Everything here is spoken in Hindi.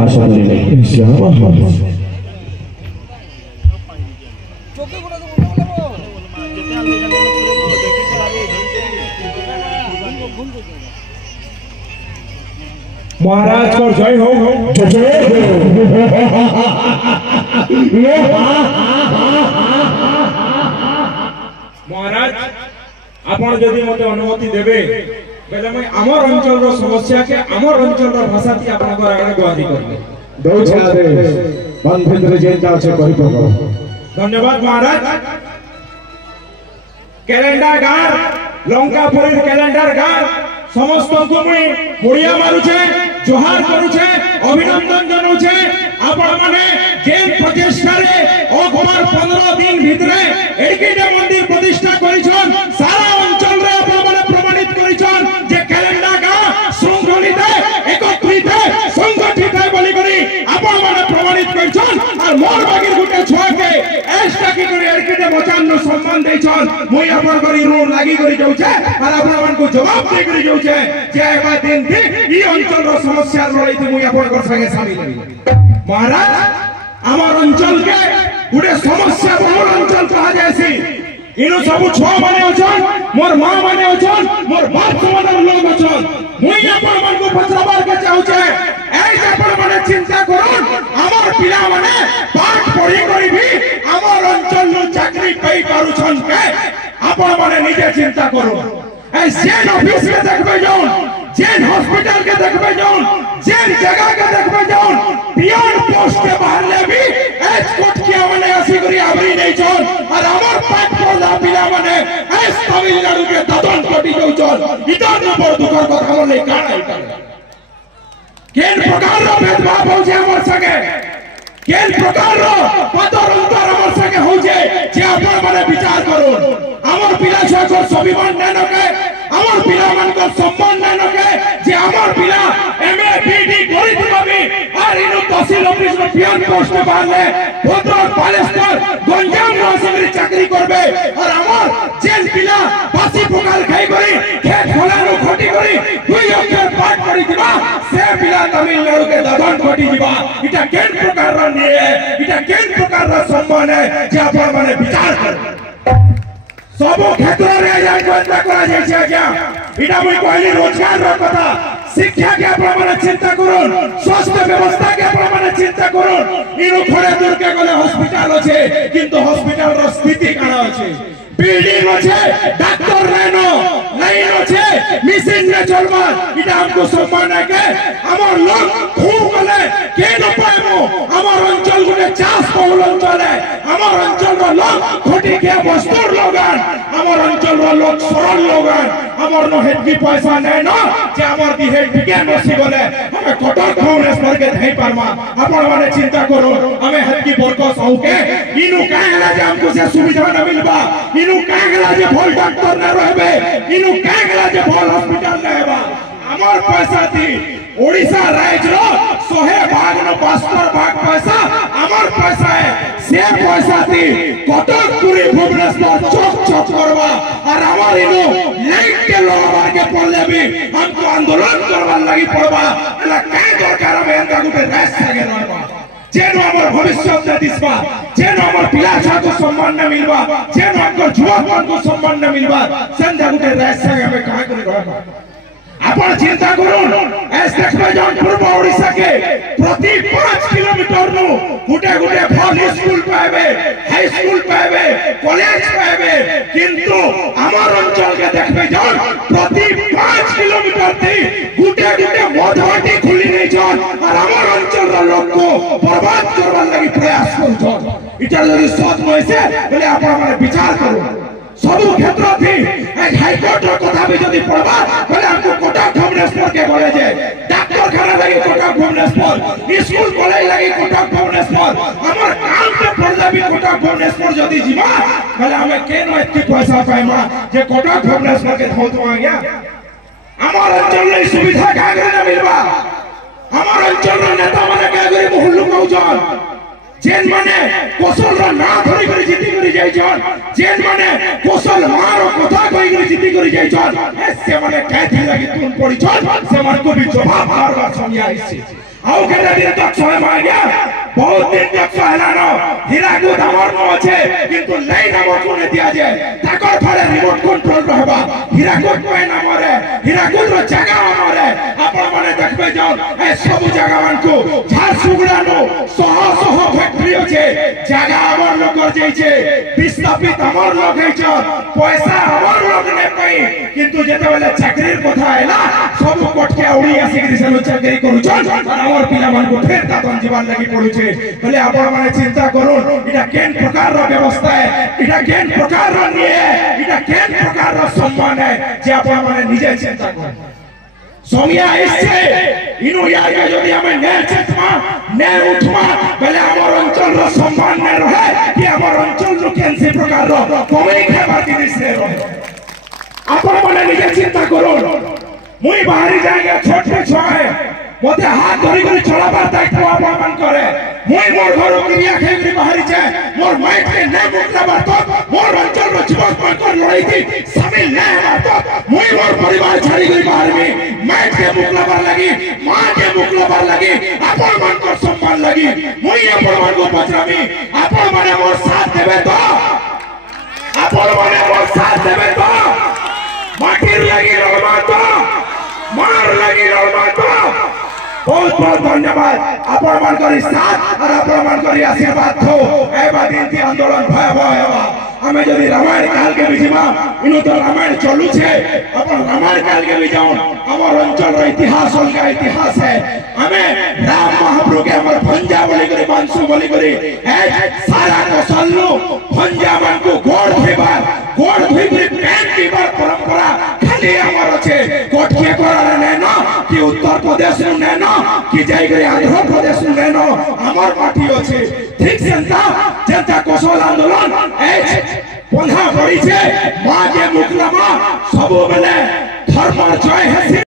आशा करें श्यामा महाराज को जय हो महाराज आपण जदि मते अनुमति देबे बेले मैं हमर अंचल रो समस्या के हमर अंचल रो भाषा थी आपण को आगे गवाही करबे दो छादे बंधेंद्र जेंटा से कहि पको धन्यवाद महाराज कैलेंडर गार लंकापुरी कैलेंडर गार समस्त को मैं मुड़िया मारुछे जोहार करुछे अभिनंदन जनुछे आपण माने जेन प्रतिष्ठा रे अकबर 15 दिन भितरे एकेटा मंदिर प्रतिष्ठा करिछन सारा अंचल रे आपण माने प्रमाणित करिछन जे कैलेंडर का संगठित एकत्रित संगठित बोली करी आपण माने प्रमाणित करिछन और मोर बागिर गुटे छुआ के एस्टा की करी एकेटा वचन नो सम्मान दैछन मुई आपण करी ऋण लागि करी जाउछे और आपण मान को जवाब दे करी जाउछे जे एबा दिन थी ई अंचल रो समस्या लड़ाई थी मुई आपण कर संगे शामिल हेबी महाराज हमार अंचल के गुटे समस्या बहुल अंचल कहा जायसी इनो सब छुआ माने अछन मोर मां माने अछन मोर बाप समानर लोग अछन मुई आपण मान को पछराबार के चाहूछे एई आपण माने चिंता करूं हमार पिला माने पाठ पढ़ी करी भी हमार अंचल नो चाकरी पाई पारुछन के आपण माने निजे चिंता करूं ए जेन ऑफिस के देखबे जाऊं जेन हॉस्पिटल के देखबे जाऊं जेन जगह के देखबे जाऊं पियन पोस्ट के बाहर ले भी एच कोट किया माने आसी करी आबरी नहीं छोन और हमर पाठ पढ़ला पिला माने एस तमिलनाडु के ददन कोटी जो चल इधर न बड़ दुखर कथा मन नहीं काना इधर केन प्रकार रो भेदभाव हो जे हमर संगे केन प्रकार रो पतर अंतर हमर संगे हो जे आपण माने विचार करू हमर पिला छुआ को स्वाभिमान न नके हमर पिला मन को सम्मान न नके जे हमर पिला एमए बीडी करि दिबी और इनो तहसील ऑफिस में पियन पोस्ट पे बाहरले भद्रक बालेश्वर गंजाम नौसंगरी चाकरी करबे और हमर जेन पिला बासी पोकाल खाई करी खेत खोलानो खटी करी दुई अक्षर पाठ करि दिबा से पिला तमिलनाडु के ददन खटी दिबा इटा केन प्रकार रो निये इटा केन प्रकार रो सम्मान है जे आपण माने विचार कर सब क्षेत्र रे योजना करा जाय छै क्या इटा मुई कहली रोजगार रो कथा शिक्षा के आपण माने चिंता करूं स्वास्थ्य व्यवस्था के आपण माने चिंता करूं इनो खड़े दूर के गले हॉस्पिटल अछि किंतु हॉस्पिटल रो स्थिति काना अछि बिल्डिंग अच्छे डॉक्टर रहनो लाइन अच्छे मशीन ने चलवा इटा हमको सम्मान है के हमर लोग खूब गले के न पाएमो हमर अंचल गुटे चास बहुल अंचल है हमर अंचल रो लोग खोटी के मजदूर लोगन हमर अंचल रो लोग सरल लोगन हमर नो हेडकी पैसा नै न जे हमर दी हेड के नसी गले हमें कटक कांग्रेस पर के धै परमा आपण माने चिंता करो हमें हेडकी वर्कर्स हो के इनु काहेला जे हमको से सुविधा न मिलबा इनु काहेला जे भल डॉक्टर न रहबे इनु काहेला जे भल हॉस्पिटल न हेबा हमर पैसा थी ओडिशा राज्य रो 100 भाग न 72 भाग पैसा हमर पैसा है से पैसा थी कटक पूरी भुवनेश्वर चौक चौक करवा और हमर इनु लाइट के लगावा के पड़ले भी हमको आंदोलन करवा लगी पड़वा एला काहे दरकार हमें एंदा गुटे रेस सगे रहबा जेनो हमर भविष्य न दिसबा जेनो हमर पिला छा को सम्मान न मिलबा जेनो हमर जुवान को सम्मान न मिलबा संधा गुटे रेस सगे हमें कहां करे रहबा आपण चिंता करूं एस देखबे जन पूर्व ओडिशा के प्रति 5 किलोमीटर नु गुटे गुटे फल स्कूल पाएबे हाई स्कूल पाएबे कॉलेज पाएबे किंतु हमर अंचल के देखबे जन प्रति 5 किलोमीटर थी गुटे गुटे मधवाटी खुली नै जन और हमर अंचल रा लोग को बर्बाद करबा लागि प्रयास करछन इटा जदि सच नइसे बोले आपण माने विचार करू सब क्षेत्र थी एक हाई कोर्ट रो कथा भी जदि पढ़बा बोले हमको कटक भुवनेश्वर के कॉलेज है डॉक्टर खाना लगी कटक भुवनेश्वर स्कूल कॉलेज लगी कटक भुवनेश्वर हमर काम के पढ़ले भी कटक भुवनेश्वर जदि जीवा बोले हमें केन एत्ती पैसा पाइमा जे कटक भुवनेश्वर के थौतो आ गया हमर अंचल में सुविधा कागरे न मिलबा हमर अंचल रो नेता माने कागरे मुहल्लू कहउछन जेन माने कोसल रा ना धरि करी जीती करी जाय छन जेन माने कोसल मारो कथा कहि करी जीती करी जाय छन से माने कैथि लागि तुन पड़ी छन से मन को भी जवाब मारबा समय आइছে आउ केते दिन तक समय मार गया बहुत दिन तक सहलानो हीराकुद हमर न আছে কিন্তু লাইন আমको ने दिया जाए ताकर थोड़े रिमोट कंट्रोल रहबा हीराकुद पे न मरे हीराकुद रो जगह हमरे आपण माने देखबे जाओ ए सब जगह मानको झारसुगुड़ा सह सह फैक्ट्री আছে जगह हमर लोकर जाइछे विस्थापित हमर लोक हैछ पैसा हमर लोक ने पई किंतु जेते बेले चाकरीर कथा हैला सब कोटके उड़ी आसी सेनो चाकरी करूछन हमर पिला मानको फेर दातन जीवन लागि पडुछे बोले आपण माने चिंता करून इटा केन प्रकार रो व्यवस्था है इटा केन प्रकार रो निये इटा केन प्रकार रो सम्मान है जे आपण माने निजे चिंता करून सोमिया इससे इनु यार के जदि हमें ने चेतमा ने उठमा बोले हमर अंचल रो सम्मान ने रहे कि हमर अंचल रो केनसे प्रकार रो कमी खेबार जिनिस रे रहे आपण माने निजे चिंता करून मुई बाहरी जाएगा छोटे छोए मोते हाथ धरी कर चलाबार दायित्व आपण मान करे मुई मोर घर क्रिया खेगरी बाहरी छे मोर माइट के नै मुक्लाबार तो मोर अंचल रो जीवन पर लड़ाई थी शामिल नै हेबा तो मुई मोर परिवार छाड़ी गई बाहर में माइट के मुक्लाबार लगी मां के मुक्लाबार लगी आपण मान को सम्मान लगी मुई आपण मान को बचरामी आपण माने मोर साथ देबे तो आपण माने मोर साथ देबे तो माटिर लगी लड़बा तो मार लगी लड़बा तो बहुत बहुत धन्यवाद आपण मान करी साथ और आपण मान करी आशीर्वाद थो एबा दिन की आंदोलन भयावह हेबा हमें जदी रामायण काल के बिजिमा इनु तो रामायण चलू छे अपन रामायण काल के भी जाऊं हमर अंचल रो इतिहास का इतिहास है हमें राम महाप्रभु के हमर भंजा बोली करी मानसु बोली करी सारा को सल्लू भंजा मान को गोड़ धोइबार पेन दीबार परंपरा खाली हमर छे कोठिया करारे नेनो कि उत्तर प्रदेश नु नेनो कि जाई गई आंध्र प्रदेश नु नेनो हमर माटी अछि ठीक जनता जनता कौशल आंदोलन पंधा पड़ी छे मां के मुकलमा सब बेले धर्म जय है।